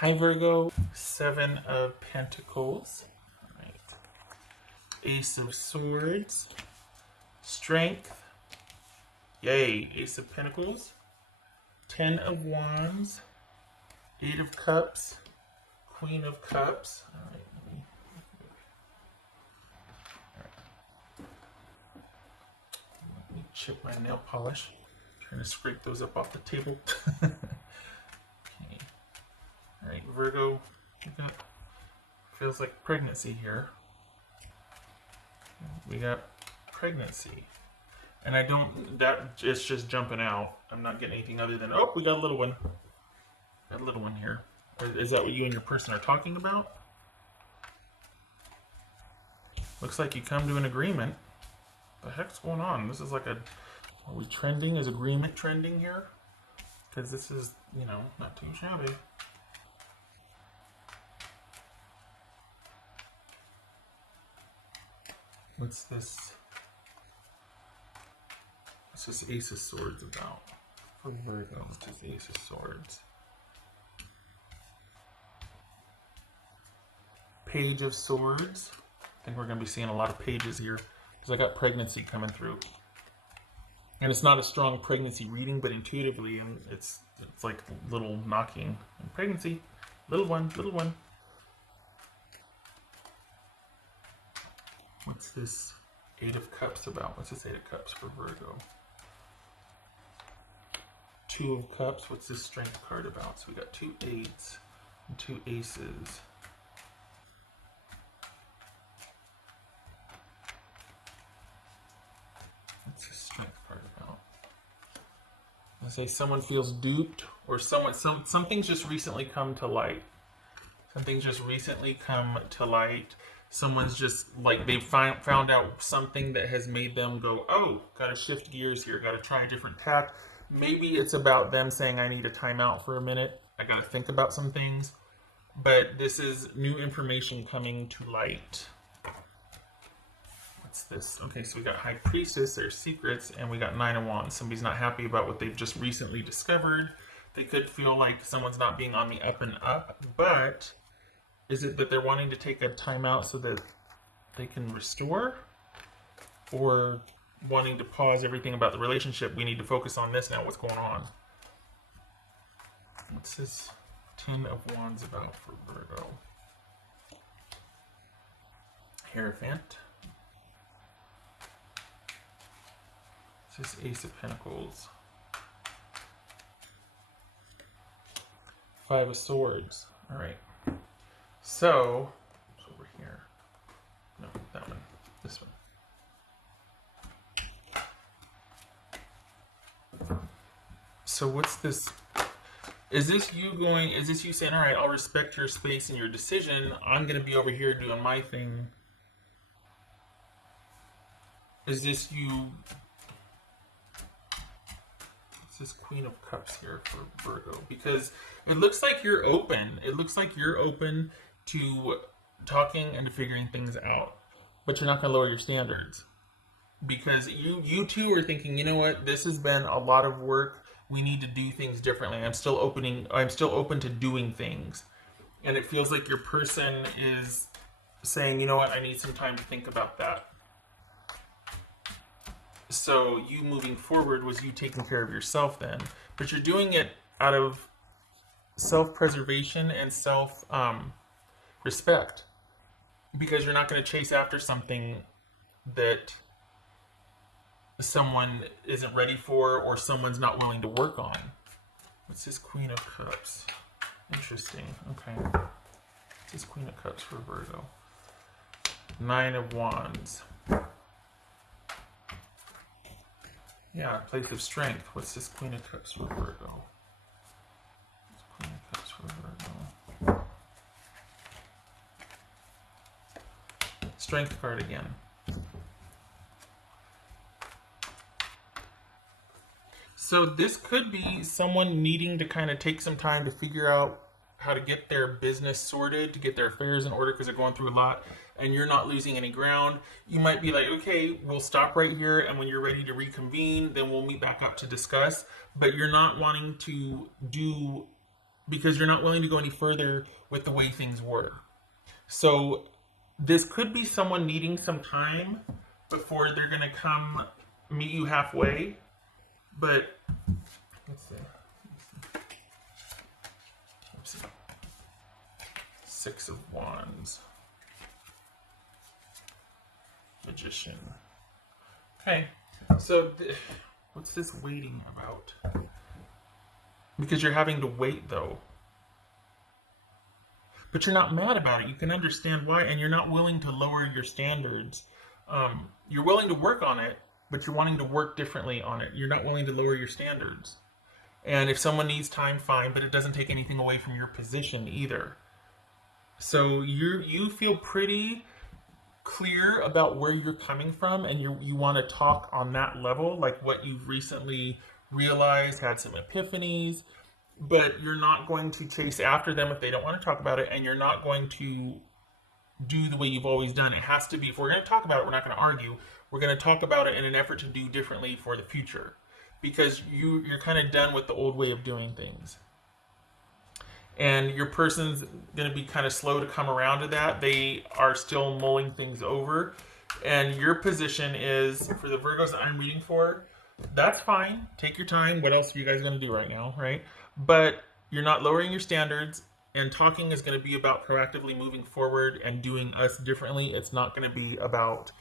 Hi Virgo, Seven of Pentacles, right. Ace of Swords, Strength, yay, Ace of Pentacles, Ten of Wands, Eight of Cups, Queen of Cups. All right, let me chip my nail polish. Trying to scrape those up off the table. Okay. All right, Virgo, we got, feels like pregnancy here. We got pregnancy. And I don't, it's just jumping out. I'm not getting anything other than, oh, we got a little one. Got a little one here. Is that what you and your person are talking about? Looks like you come to an agreement. The heck's going on? This is like a, are we trending? Is agreement trending here? Because this is, you know, not too shabby. What's this? What's this Ace of Swords about? For Virgo, what's this Ace of Swords? Page of Swords. I think we're going to be seeing a lot of pages here because I got pregnancy coming through. And it's not a strong pregnancy reading, but intuitively, and it's like a little knocking. Pregnancy, little one, little one. What's this Eight of Cups about? What's this Eight of Cups for Virgo? Two of Cups. What's this Strength card about? So we got two eights and two aces. What's this Strength card about? I say someone feels duped, or something's just recently come to light. Something's just recently come to light. Someone's just like they found out something that has made them go, oh, gotta shift gears here, gotta try a different tack. Maybe it's about them saying, I need a timeout for a minute. I gotta think about some things. But this is new information coming to light. What's this? Okay, so we got High Priestess, there's secrets, and we got Nine of Wands. Somebody's not happy about what they've just recently discovered. They could feel like someone's not being on the up and up, but is it that they're wanting to take a timeout so that they can restore? Or wanting to pause everything about the relationship? We need to focus on this now. What's going on? What's this Ten of Wands about for Virgo? Hierophant. What's this Ace of Pentacles? Five of Swords. All right. So, it's over here. No, that one. This one. So what's this? Is this you saying, all right, I'll respect your space and your decision. I'm going to be over here doing my thing. Is this you? What's this Queen of Cups here for Virgo? Because it looks like you're open. It looks like you're open to talking and to figuring things out. But you're not going to lower your standards. Because you two are thinking, you know what, this has been a lot of work. We need to do things differently. I'm still open to doing things. And it feels like your person is saying, you know what, I need some time to think about that. So you moving forward was you taking care of yourself then. But you're doing it out of self-preservation and self-respect. Because you're not going to chase after something that someone isn't ready for or someone's not willing to work on. What's this Queen of Cups? Interesting. Okay. What's this Queen of Cups for Virgo? Nine of Wands. Yeah, place of strength. What's this Queen of Cups for Virgo? What's Queen of Cups for Virgo? Strength card again. So this could be someone needing to kind of take some time to figure out how to get their business sorted, to get their affairs in order because they're going through a lot and you're not losing any ground. You might be like, okay, we'll stop right here, and when you're ready to reconvene, then we'll meet back up to discuss. But you're not wanting to do because you're not willing to go any further with the way things were. So this could be someone needing some time before they're going to come meet you halfway. But let's see. Six of Wands. Magician. Okay, so what's this waiting about? Because you're having to wait, though. But you're not mad about it. You can understand why, and you're not willing to lower your standards. You're willing to work on it, but you're wanting to work differently on it. You're not willing to lower your standards. And if someone needs time, fine, but it doesn't take anything away from your position either. So you feel pretty clear about where you're coming from, and you want to talk on that level, like what you've recently realized, had some epiphanies, but you're not going to chase after them if they don't want to talk about it, and you're not going to do the way you've always done. It has to be, if we're going to talk about it, we're not going to argue. We're going to talk about it in an effort to do differently for the future, because you're kind of done with the old way of doing things. And your person's going to be kind of slow to come around to that. They are still mulling things over. And your position is, for the Virgos that I'm reading for, that's fine. Take your time. What else are you guys going to do right now, right? But you're not lowering your standards. And talking is going to be about proactively moving forward and doing us differently. It's not going to be about,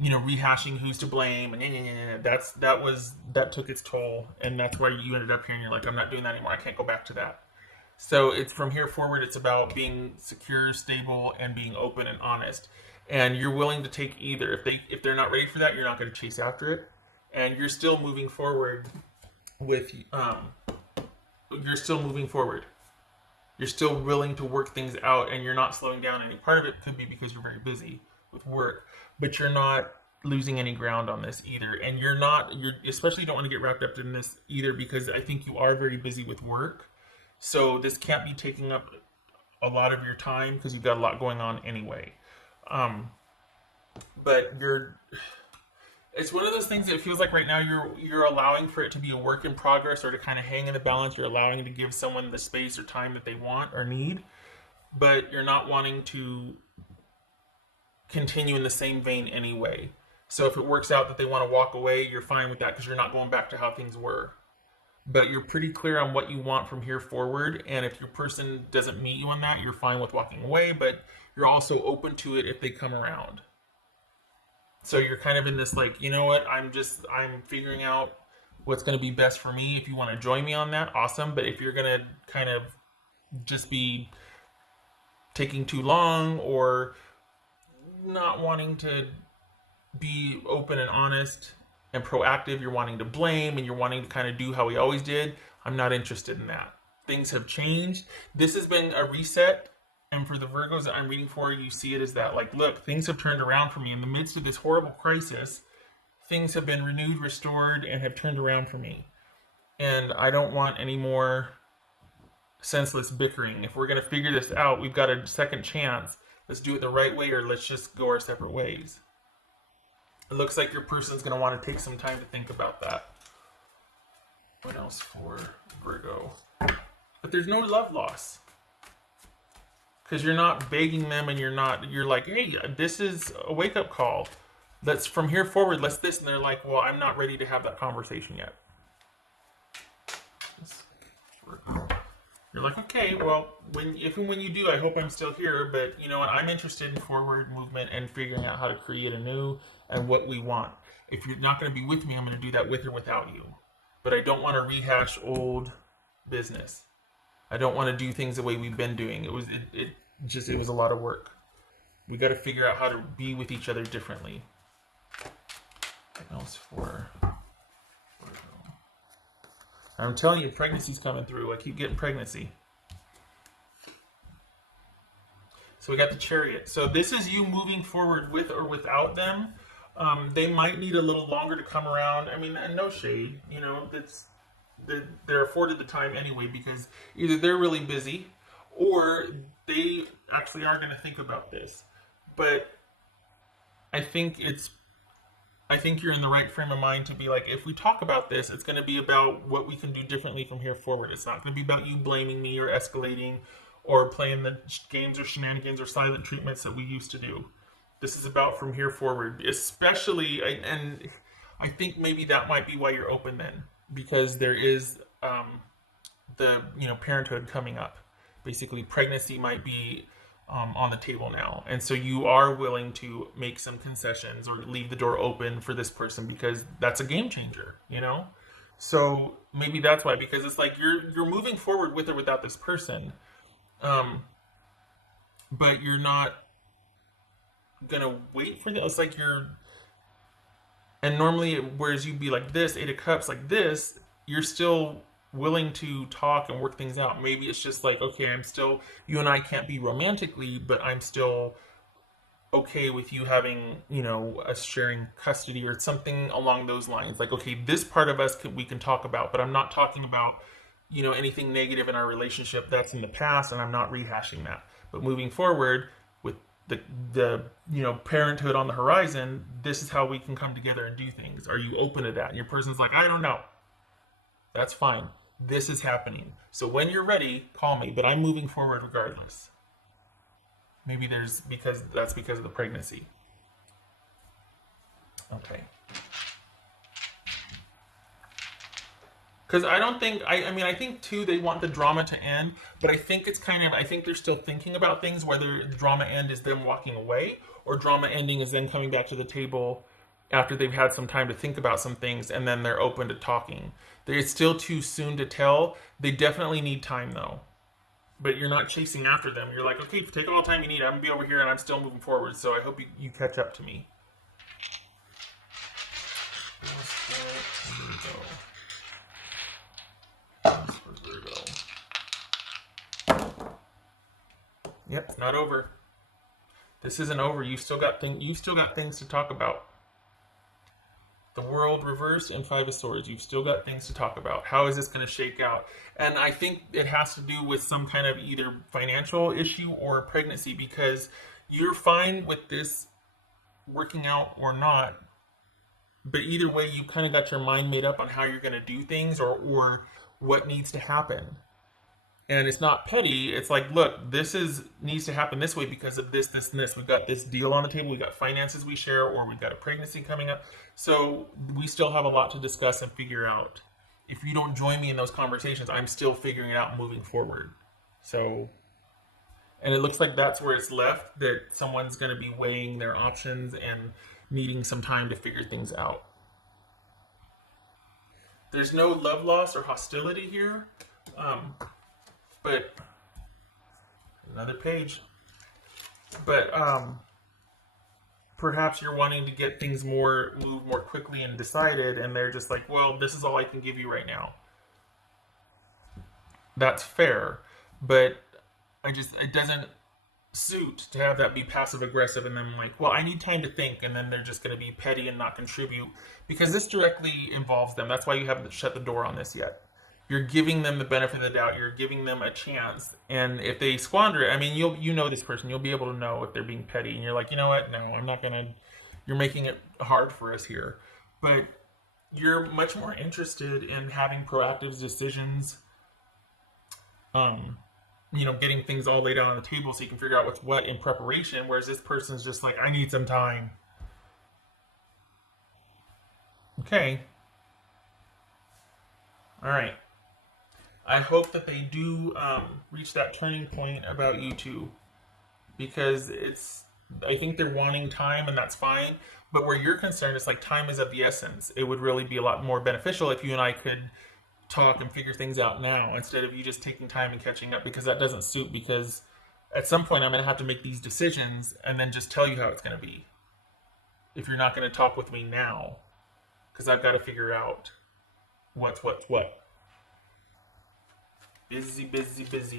rehashing who's to blame. And that took its toll. And that's why you ended up here and you're like, I'm not doing that anymore. I can't go back to that. So it's from here forward, it's about being secure, stable, and being open and honest. And you're willing to take either. If they're not ready for that, you're not going to chase after it. And you're still moving forward with, you're still moving forward. You're still willing to work things out, and you're not slowing down. And part of it could be because you're very busy with work, but you're not losing any ground on this either. And you especially don't want to get wrapped up in this either, because I think you are very busy with work. So this can't be taking up a lot of your time because you've got a lot going on anyway. But it's one of those things that it feels like right now you're allowing for it to be a work in progress, or to kind of hang in the balance. You're allowing to give someone the space or time that they want or need, but you're not wanting to continue in the same vein anyway. So if it works out that they want to walk away, you're fine with that because you're not going back to how things were. But you're pretty clear on what you want from here forward. And if your person doesn't meet you on that, you're fine with walking away, but you're also open to it if they come around. So you're kind of in this like, you know what, I'm figuring out what's going to be best for me. If you want to join me on that, awesome. But if you're going to kind of just be taking too long or not wanting to be open and honest and proactive, you're wanting to blame and you're wanting to kind of do how we always did, I'm not interested in that. Things have changed. This has been a reset. And for the Virgos that I'm reading for, you see it as that, like, look, things have turned around for me. In the midst of this horrible crisis, things have been renewed, restored, and have turned around for me. And I don't want any more senseless bickering. If we're going to figure this out, we've got a second chance. Let's do it the right way, or let's just go our separate ways. It looks like your person's going to want to take some time to think about that. What else for Virgo? But there's no love loss. Because you're not begging them, and you're like, hey, this is a wake-up call. Let's, from here forward, let's this. And they're like, well, I'm not ready to have that conversation yet. You're like, okay, well, if and when you do, I hope I'm still here. But you know what? I'm interested in forward movement and figuring out how to create anew and what we want. If you're not going to be with me, I'm going to do that with or without you. But I don't want to rehash old business. I don't want to do things the way we've been doing. It was a lot of work. We got to figure out how to be with each other differently. What else for? I'm telling you, pregnancy's coming through. I keep getting pregnancy. So we got the Chariot. So this is you moving forward with or without them. They might need a little longer to come around. I mean, and no shade, you know, they're afforded the time anyway, because either they're really busy or they actually are going to think about this. But I think it's I think you're in the right frame of mind to be like, if we talk about this, it's going to be about what we can do differently from here forward. It's not going to be about you blaming me or escalating or playing the games or shenanigans or silent treatments that we used to do. This is about from here forward, especially, and I think maybe that might be why you're open then, because there is the parenthood coming up. Basically, pregnancy might be on the table now, and so you are willing to make some concessions or leave the door open for this person because that's a game changer, So maybe that's why, because it's like you're moving forward with or without this person, but you're not gonna wait for this. It's like and normally, whereas you'd be like this, Eight of Cups, like this, you're still willing to talk and work things out. Maybe it's just like, okay, you and I can't be romantically, but I'm still okay with you having, us sharing custody or something along those lines. Like, okay, this part of us we can talk about, but I'm not talking about, anything negative in our relationship that's in the past, and I'm not rehashing that. But moving forward, with the parenthood on the horizon, this is how we can come together and do things. Are you open to that? And your person's like, I don't know. That's fine. This is happening. So when you're ready, call me. But I'm moving forward regardless. Maybe because of the pregnancy. Okay. Because I don't think, I think too, they want the drama to end, but I think I think they're still thinking about things, whether the drama end is them walking away or drama ending is then coming back to the table after they've had some time to think about some things and then they're open to talking. It's still too soon to tell. They definitely need time though. But you're not chasing after them. You're like, okay, take all the time you need. I'm going to be over here and I'm still moving forward, so I hope you catch up to me. Yep, it's not over. This isn't over. You've still got things to talk about. The World reversed and Five of Swords. You've still got things to talk about. How is this going to shake out? And I think it has to do with some kind of either financial issue or pregnancy, because you're fine with this working out or not. But either way, you kind of got your mind made up on how you're going to do things or what needs to happen. And it's not petty. It's like, look, needs to happen this way because of this, this, and this. We've got this deal on the table. We've got finances we share, or we've got a pregnancy coming up. So we still have a lot to discuss and figure out. If you don't join me in those conversations, I'm still figuring it out and moving forward. So, and it looks like that's where it's left, that someone's going to be weighing their options and needing some time to figure things out. There's no love loss or hostility here. But another page. But perhaps you're wanting to get things move more quickly and decided, and they're just like, well, this is all I can give you right now. That's fair, but it doesn't suit to have that be passive aggressive and then like, well, I need time to think, and then they're just going to be petty and not contribute, because this directly involves them. That's why you haven't shut the door on this yet. You're giving them the benefit of the doubt. You're giving them a chance. And if they squander it, you know this person. You'll be able to know if they're being petty. And you're like, you know what? No, I'm not going to. You're making it hard for us here. But you're much more interested in having proactive decisions, getting things all laid out on the table so you can figure out what's what in preparation. Whereas this person's just like, I need some time. Okay. All right. I hope that they do reach that turning point about you two, because I think they're wanting time, and that's fine. But where you're concerned, it's like time is of the essence. It would really be a lot more beneficial if you and I could talk and figure things out now instead of you just taking time and catching up, because that doesn't suit. Because at some point I'm going to have to make these decisions and then just tell you how it's going to be if you're not going to talk with me now, because I've got to figure out what's what. Busy.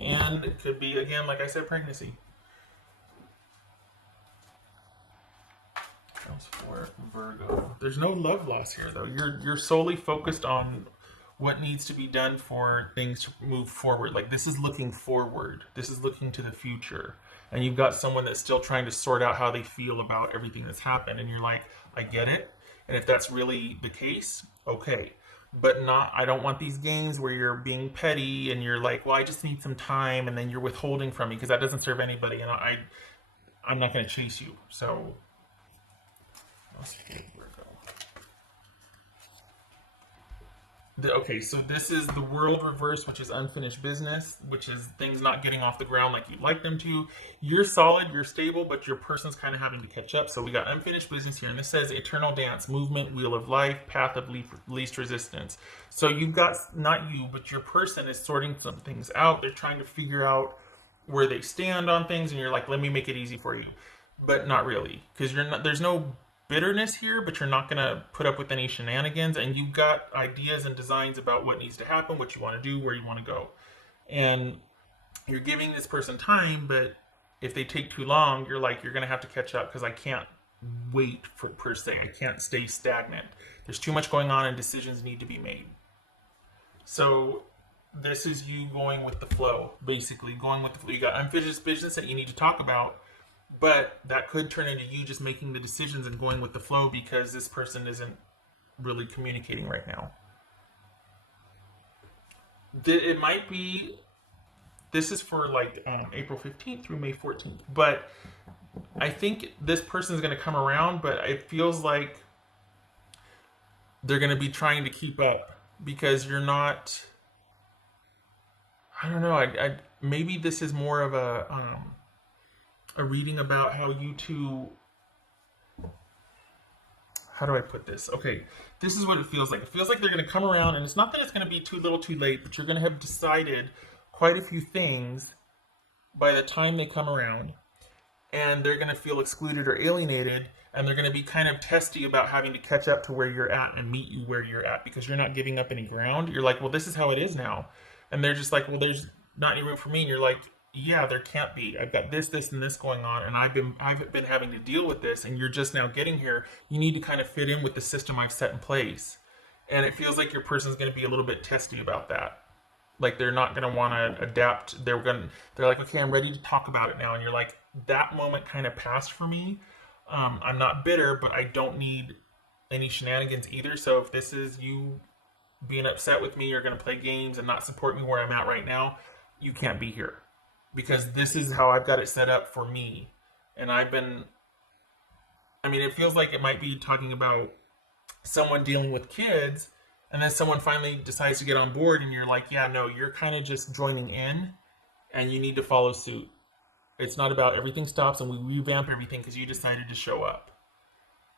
And it could be, again, like I said, pregnancy. That's for Virgo. There's no love loss here, though. You're solely focused on what needs to be done for things to move forward. Like, this is looking forward. This is looking to the future. And you've got someone that's still trying to sort out how they feel about everything that's happened. And you're like, I get it. And if that's really the case, okay. But not, I don't want these games where you're being petty and you're like, well, I just need some time, and then you're withholding from me, because that doesn't serve anybody, and I'm not going to chase you. So, let's see, Virgo. Okay, so this is the world reverse, which is unfinished business, which is things not getting off the ground like you'd like them to. You're solid, you're stable, but your person's kind of having to catch up. So we got unfinished business here, and this says eternal dance, movement, wheel of life, path of least resistance. So you've got, not you, but your person is sorting some things out. They're trying to figure out where they stand on things, and you're like, let me make it easy for you. But not really, because there's no bitterness here, but you're not going to put up with any shenanigans, and you've got ideas and designs about what needs to happen, what you want to do, where you want to go. And you're giving this person time, but if they take too long, you're like, you're going to have to catch up, because I can't wait for, per se. I can't stay stagnant. There's too much going on and decisions need to be made. So this is you going with the flow, basically going with the flow. You got unfinished business that you need to talk about, but that could turn into you just making the decisions and going with the flow, because this person isn't really communicating right now. It might be, this is for like April 15th through May 14th, but I think this person is going to come around, but it feels like they're going to be trying to keep up, because you're not, I don't know, maybe this is more of a reading about how you two, how do I put this? Okay, this is what it feels like. It feels like they're going to come around, and it's not that it's going to be too little too late, but you're going to have decided quite a few things by the time they come around, and they're going to feel excluded or alienated, and they're going to be kind of testy about having to catch up to where you're at and meet you where you're at, because you're not giving up any ground. You're like, well, this is how it is now. And they're just like, well, there's not any room for me. And you're like, yeah, there can't be. I've got this, and this going on, and I've been having to deal with this, and you're just now getting here. You need to kind of fit in with the system I've set in place. And it feels like your person's going to be a little bit testy about that. Like they're not going to want to adapt. They're like, okay, I'm ready to talk about it now. And you're like, that moment kind of passed for me. I'm not bitter, but I don't need any shenanigans either. So if this is you being upset with me, you're going to play games and not support me where I'm at right now, you can't be here. Because this is how I've got it set up for me. And it feels like it might be talking about someone dealing with kids, and then someone finally decides to get on board, and you're like, yeah, no, you're kind of just joining in, and you need to follow suit. It's not about everything stops and we revamp everything because you decided to show up.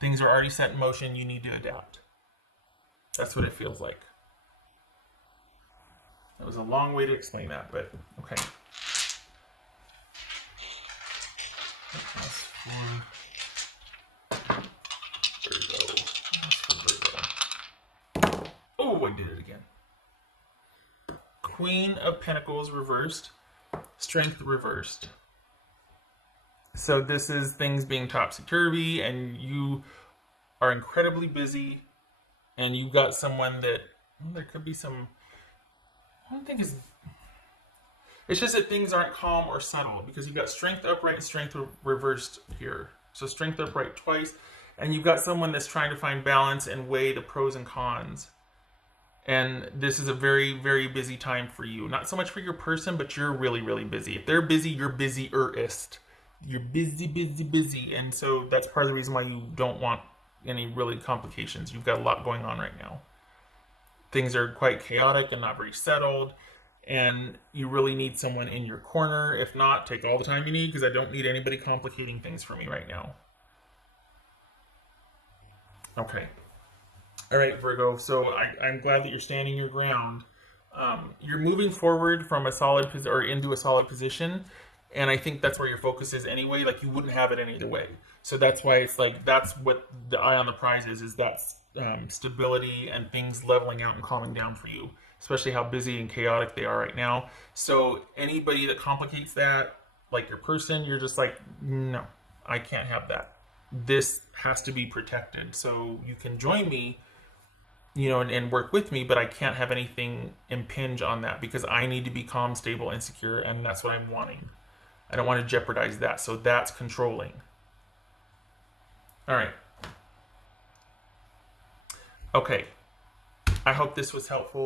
Things are already set in motion, you need to adapt. That's what it feels like. That was a long way to explain that, but okay. Virgo. Oh, I did it again. Queen of Pentacles reversed. Strength reversed. So this is things being topsy-turvy, and you are incredibly busy, and you've got someone that, well, there could be some, I don't think it's just that things aren't calm or settled, because you've got strength upright and strength reversed here. So strength upright twice, and you've got someone that's trying to find balance and weigh the pros and cons. And this is a very, very busy time for you. Not so much for your person, but you're really, really busy. If they're busy, you're busier-ist. You're busy, busy, busy. And so that's part of the reason why you don't want any really complications. You've got a lot going on right now. Things are quite chaotic and not very settled. And you really need someone in your corner. If not, take all the time you need, because I don't need anybody complicating things for me right now. Okay. All right, Virgo. So I'm glad that you're standing your ground. You're moving forward from a solid or into a solid position, and I think that's where your focus is anyway. Like, you wouldn't have it any other way. So that's why it's like, that's what the eye on the prize is that stability and things leveling out and calming down for you, especially how busy and chaotic they are right now. So anybody that complicates that, like your person, you're just like, no, I can't have that. This has to be protected. So you can join me, and work with me, but I can't have anything impinge on that, because I need to be calm, stable, and secure, and that's what I'm wanting. I don't want to jeopardize that, so that's controlling. All right. Okay. I hope this was helpful.